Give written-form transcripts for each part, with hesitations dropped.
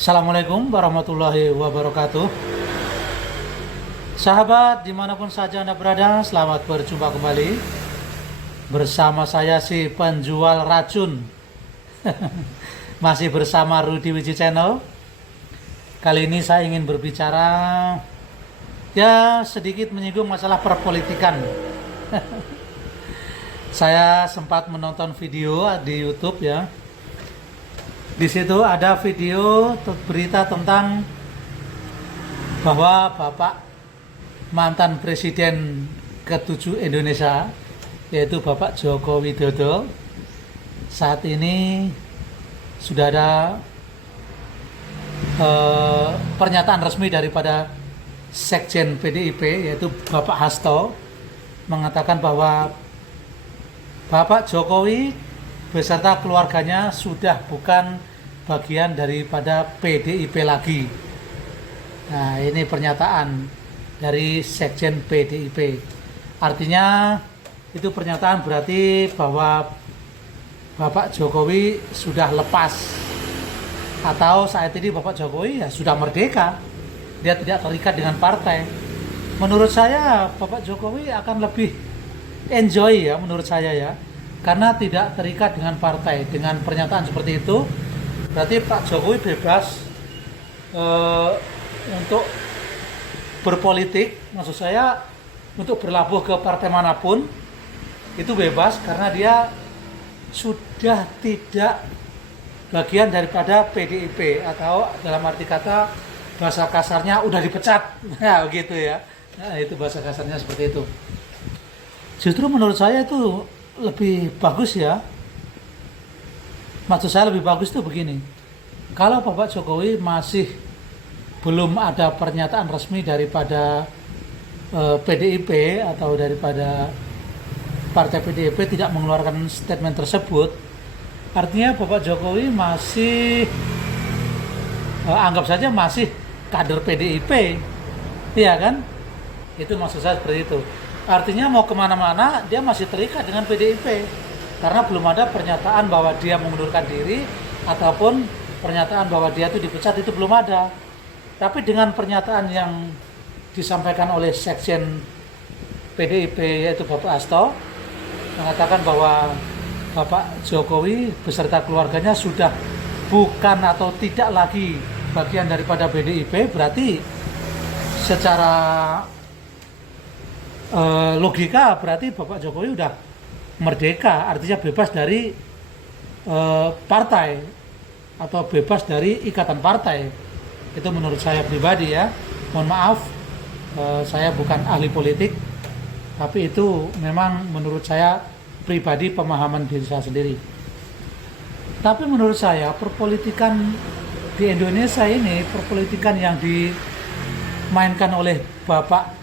Assalamualaikum warahmatullahi wabarakatuh. Sahabat dimanapun saja Anda berada, selamat berjumpa kembali bersama saya si penjual racun. Masih bersama Rudy Wiji Channel. Kali ini saya ingin berbicara sedikit menyinggung masalah perpolitikan. Saya sempat menonton video di YouTube ya. Di situ ada video berita tentang bahwa Bapak mantan Presiden ke-7 Indonesia, yaitu Bapak Joko Widodo, saat ini sudah ada pernyataan resmi daripada Sekjen PDIP, yaitu Bapak Hasto, mengatakan bahwa Bapak Jokowi beserta keluarganya sudah bukan bagian daripada PDIP lagi. Nah, ini pernyataan dari Sekjen PDIP. Artinya itu pernyataan berarti bahwa Bapak Jokowi sudah lepas, atau saat ini Bapak Jokowi sudah merdeka. Dia tidak terikat dengan partai. Menurut saya Bapak Jokowi akan lebih enjoy ya, menurut saya ya, karena tidak terikat dengan partai. Dengan pernyataan seperti itu berarti Pak Jokowi bebas untuk berpolitik, maksud saya untuk berlabuh ke partai manapun itu bebas, karena dia sudah tidak bagian daripada PDIP, atau dalam arti kata bahasa kasarnya udah dipecat. Nah begitu ya. Nah, itu bahasa kasarnya seperti itu. Justru menurut saya itu lebih bagus ya. Maksud saya lebih bagus tuh begini. Kalau Bapak Jokowi masih belum ada pernyataan resmi daripada PDIP atau daripada partai PDIP tidak mengeluarkan statement tersebut, artinya Bapak Jokowi masih anggap saja masih kader PDIP, iya kan? Itu maksud saya seperti itu. Artinya mau kemana-mana dia masih terikat dengan PDIP, karena belum ada pernyataan bahwa dia mengundurkan diri ataupun pernyataan bahwa dia itu dipecat, itu belum ada. Tapi dengan pernyataan yang disampaikan oleh Sekjen PDIP, yaitu Bapak Hasto, mengatakan bahwa Bapak Jokowi beserta keluarganya sudah bukan atau tidak lagi bagian daripada PDIP, berarti secara logika berarti Bapak Jokowi udah merdeka, artinya bebas dari partai atau bebas dari ikatan partai. Itu menurut saya pribadi ya. Mohon maaf, saya bukan ahli politik, tapi itu memang menurut saya pribadi, pemahaman diri saya sendiri. Tapi menurut saya perpolitikan di Indonesia ini, perpolitikan yang dimainkan oleh Bapak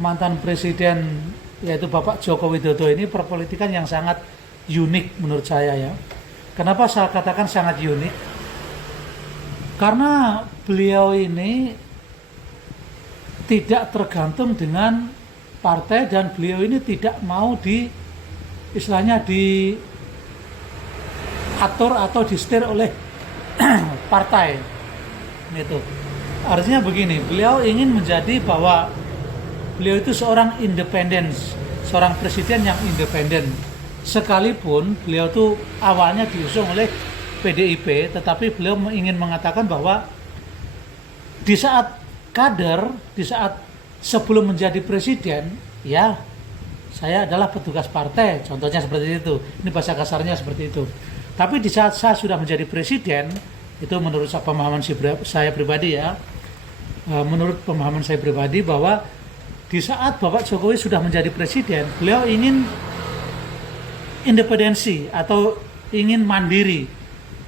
mantan Presiden, yaitu Bapak Joko Widodo ini, perpolitikan yang sangat unik menurut saya ya. Kenapa saya katakan sangat unik? Karena beliau ini tidak tergantung dengan partai, dan beliau ini tidak mau istilahnya diatur atau disetir oleh partai. Itu artinya begini, beliau ingin menjadi bahwa beliau itu seorang independen, seorang presiden yang independen. Sekalipun beliau itu awalnya diusung oleh PDIP, tetapi beliau ingin mengatakan bahwa di saat kader, di saat sebelum menjadi presiden, ya saya adalah petugas partai, contohnya seperti itu. Ini bahasa kasarnya seperti itu. Tapi di saat saya sudah menjadi presiden, itu menurut pemahaman saya pribadi ya, menurut pemahaman saya pribadi, bahwa di saat Bapak Jokowi sudah menjadi presiden, beliau ingin independensi atau ingin mandiri,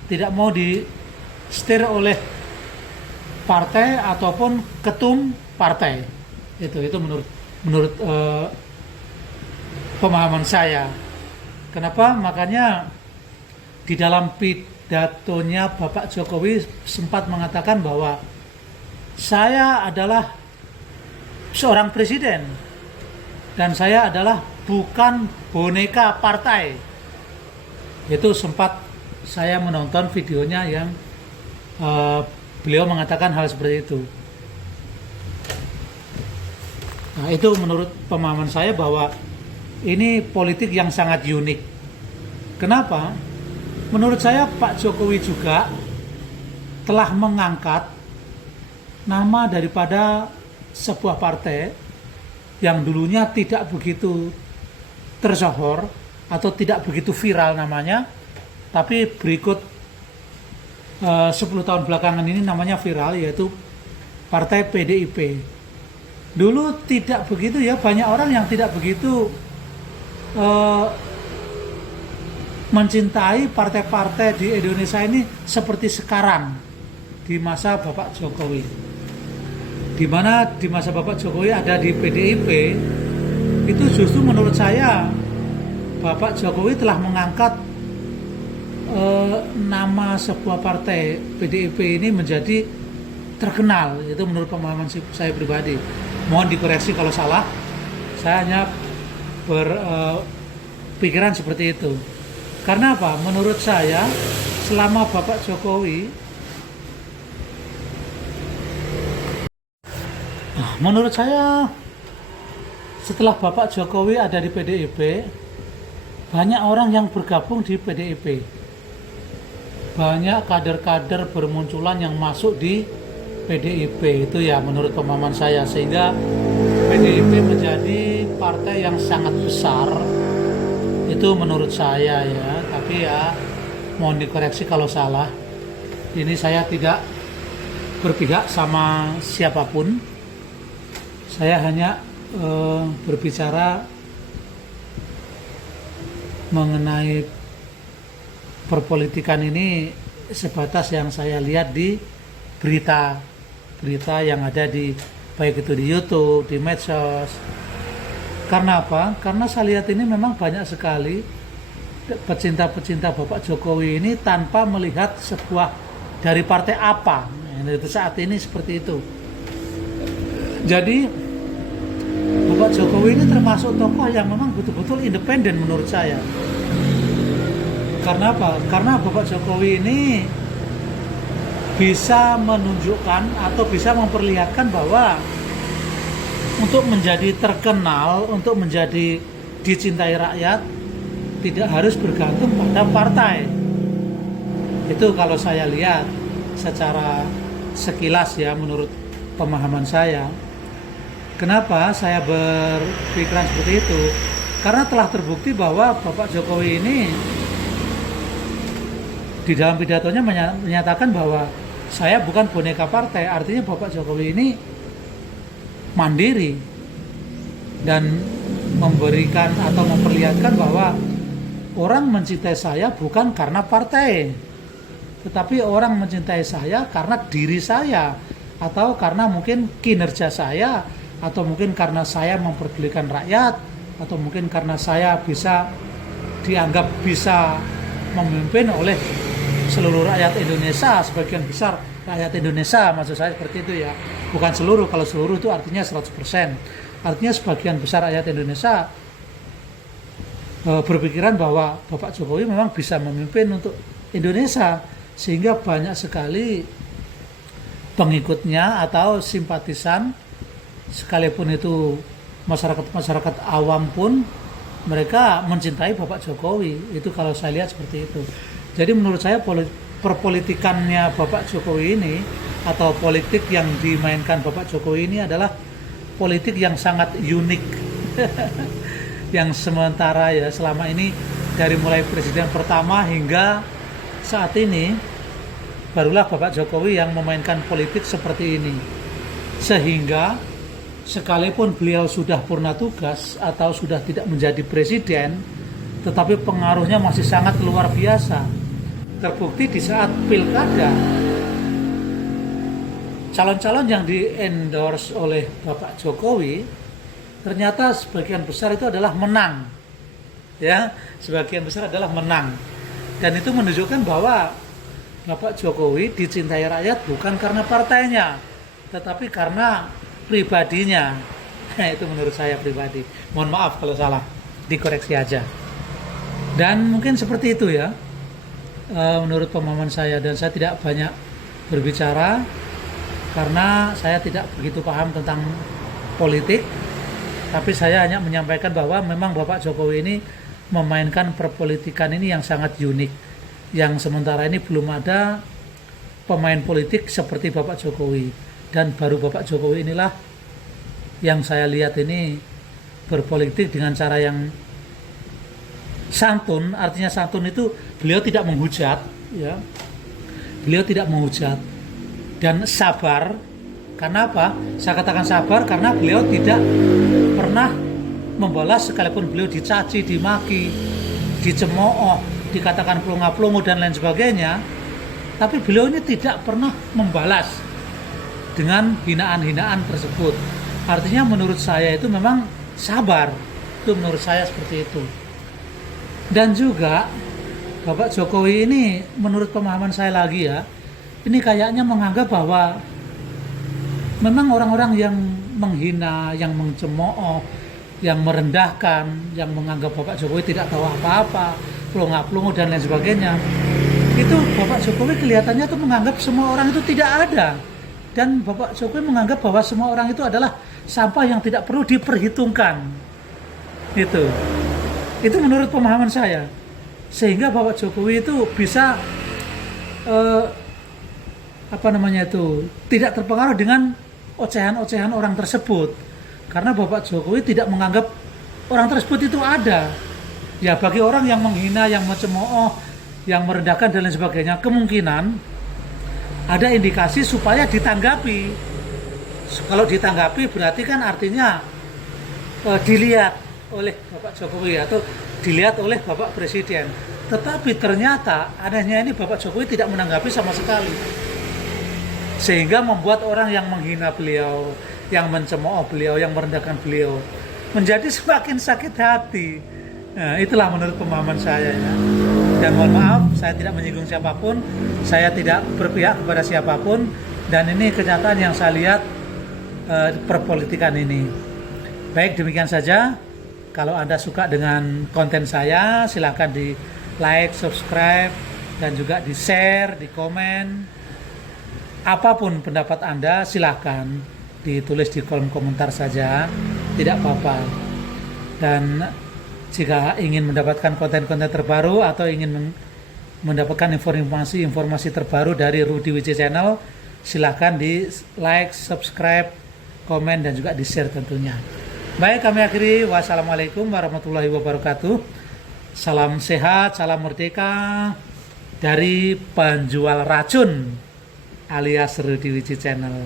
tidak mau disetir oleh partai ataupun ketum partai. Itu menurut pemahaman saya. Kenapa? Makanya di dalam pidatonya Bapak Jokowi sempat mengatakan bahwa saya adalah seorang presiden dan saya adalah bukan boneka partai. Itu sempat saya menonton videonya yang beliau mengatakan hal seperti itu. Nah, itu menurut pemahaman saya bahwa ini politik yang sangat unik. Kenapa? Menurut saya Pak Jokowi juga telah mengangkat nama daripada sebuah partai yang dulunya tidak begitu tersohor atau tidak begitu viral namanya, tapi berikut 10 tahun belakangan ini namanya viral, yaitu Partai PDIP. Dulu tidak begitu ya, banyak orang yang tidak begitu mencintai partai-partai di Indonesia ini seperti sekarang di masa Bapak Jokowi. Di mana di masa Bapak Jokowi ada di PDIP, itu justru menurut saya Bapak Jokowi telah mengangkat nama sebuah partai PDIP ini menjadi terkenal. Itu menurut pemahaman saya pribadi. Mohon dikoreksi kalau salah. Saya hanya berpikiran seperti itu. Karena apa? Menurut saya selama Bapak Jokowi, menurut saya setelah Bapak Jokowi ada di PDIP, banyak orang yang bergabung di PDIP. Banyak kader-kader bermunculan yang masuk di PDIP, itu ya menurut pemahaman saya, sehingga PDIP menjadi partai yang sangat besar. Itu menurut saya ya, tapi ya mohon dikoreksi kalau salah. Ini saya tidak berpihak sama siapapun. Saya hanya berbicara mengenai perpolitikan ini sebatas yang saya lihat di berita yang ada di, baik itu di YouTube, di medsos. Karena apa? Karena saya lihat ini memang banyak sekali pecinta-pecinta Bapak Jokowi ini tanpa melihat sebuah dari partai apa. Itu saat ini seperti itu. Jadi Bapak Jokowi ini termasuk tokoh yang memang betul-betul independen menurut saya. Karena apa? Karena Bapak Jokowi ini bisa menunjukkan atau bisa memperlihatkan bahwa untuk menjadi terkenal, untuk menjadi dicintai rakyat, tidak harus bergantung pada partai. Itu kalau saya lihat secara sekilas ya, menurut pemahaman saya. Kenapa saya berpikiran seperti itu? Karena telah terbukti bahwa Bapak Jokowi ini di dalam pidatonya menyatakan bahwa saya bukan boneka partai. Artinya Bapak Jokowi ini mandiri dan memberikan atau memperlihatkan bahwa orang mencintai saya bukan karena partai, tetapi orang mencintai saya karena diri saya, atau karena mungkin kinerja saya, atau mungkin karena saya memperdulikan rakyat, atau mungkin karena saya bisa dianggap bisa memimpin oleh seluruh rakyat Indonesia, sebagian besar rakyat Indonesia, maksud saya seperti itu ya. Bukan seluruh, kalau seluruh itu artinya 100%. Artinya sebagian besar rakyat Indonesia berpikiran bahwa Bapak Jokowi memang bisa memimpin untuk Indonesia, sehingga banyak sekali pengikutnya atau simpatisan, sekalipun itu masyarakat awam pun, mereka mencintai Bapak Jokowi. Itu kalau saya lihat seperti itu. Jadi menurut saya perpolitikannya Bapak Jokowi ini, atau politik yang dimainkan Bapak Jokowi ini adalah politik yang sangat unik. Yang sementara ya, selama ini dari mulai presiden pertama hingga saat ini, barulah Bapak Jokowi yang memainkan politik seperti ini. Sehingga sekalipun beliau sudah purna tugas atau sudah tidak menjadi presiden, tetapi pengaruhnya masih sangat luar biasa. Terbukti di saat pilkada, calon-calon yang di-endorse oleh Bapak Jokowi ternyata sebagian besar itu adalah menang. Ya, sebagian besar adalah menang. Dan itu menunjukkan bahwa Bapak Jokowi dicintai rakyat bukan karena partainya, tetapi karena pribadinya. Itu menurut saya pribadi. Mohon maaf kalau salah, dikoreksi aja. Dan mungkin seperti itu ya, menurut pemahaman saya, dan saya tidak banyak berbicara karena saya tidak begitu paham tentang politik, tapi saya hanya menyampaikan bahwa memang Bapak Jokowi ini memainkan perpolitikan ini yang sangat unik, yang sementara ini belum ada pemain politik seperti Bapak Jokowi, dan baru Bapak Jokowi inilah yang saya lihat ini berpolitik dengan cara yang santun. Artinya santun itu beliau tidak menghujat, ya. Beliau tidak menghujat dan sabar. Karena apa? Saya katakan sabar karena beliau tidak pernah membalas, sekalipun beliau dicaci, dimaki, dicemooh, dikatakan pelongo-pelongo dan lain sebagainya. Tapi beliau ini tidak pernah membalas dengan hinaan-hinaan tersebut. Artinya menurut saya itu memang sabar. Itu menurut saya seperti itu. Dan juga Bapak Jokowi ini menurut pemahaman saya lagi ya, ini kayaknya menganggap bahwa memang orang-orang yang menghina, yang mencemooh, yang merendahkan, yang menganggap Bapak Jokowi tidak tahu apa-apa, pelongo-pelongo dan lain sebagainya, itu Bapak Jokowi kelihatannya tuh menganggap semua orang itu tidak ada. Dan Bapak Jokowi menganggap bahwa semua orang itu adalah sampah yang tidak perlu diperhitungkan. Itu menurut pemahaman saya. Sehingga Bapak Jokowi itu bisa tidak terpengaruh dengan ocehan-ocehan orang tersebut. Karena Bapak Jokowi tidak menganggap orang tersebut itu ada. Ya, bagi orang yang menghina, yang mencemooh, yang merendahkan dan lain sebagainya, kemungkinan ada indikasi supaya ditanggapi. Kalau ditanggapi berarti kan artinya dilihat oleh Bapak Jokowi atau dilihat oleh Bapak Presiden. Tetapi ternyata anehnya ini Bapak Jokowi tidak menanggapi sama sekali. Sehingga membuat orang yang menghina beliau, yang mencemooh beliau, yang merendahkan beliau menjadi semakin sakit hati. Nah, itulah menurut pemahaman saya ya. Dan mohon maaf, saya tidak menyinggung siapapun, saya tidak berpihak kepada siapapun, dan ini kenyataan yang saya lihat perpolitikan ini. Baik, demikian saja. Kalau Anda suka dengan konten saya, silakan di like, subscribe, dan juga di share, di komen. Apapun pendapat Anda, silakan ditulis di kolom komentar saja, tidak apa-apa. Dan jika ingin mendapatkan konten-konten terbaru atau ingin mendapatkan informasi terbaru dari Rudy Wijaya Channel, silakan di like, subscribe, komen, dan juga di share tentunya. Baik, kami akhiri. Wassalamualaikum warahmatullahi wabarakatuh. Salam sehat, salam merdeka dari penjual racun alias Rudy Wijaya Channel.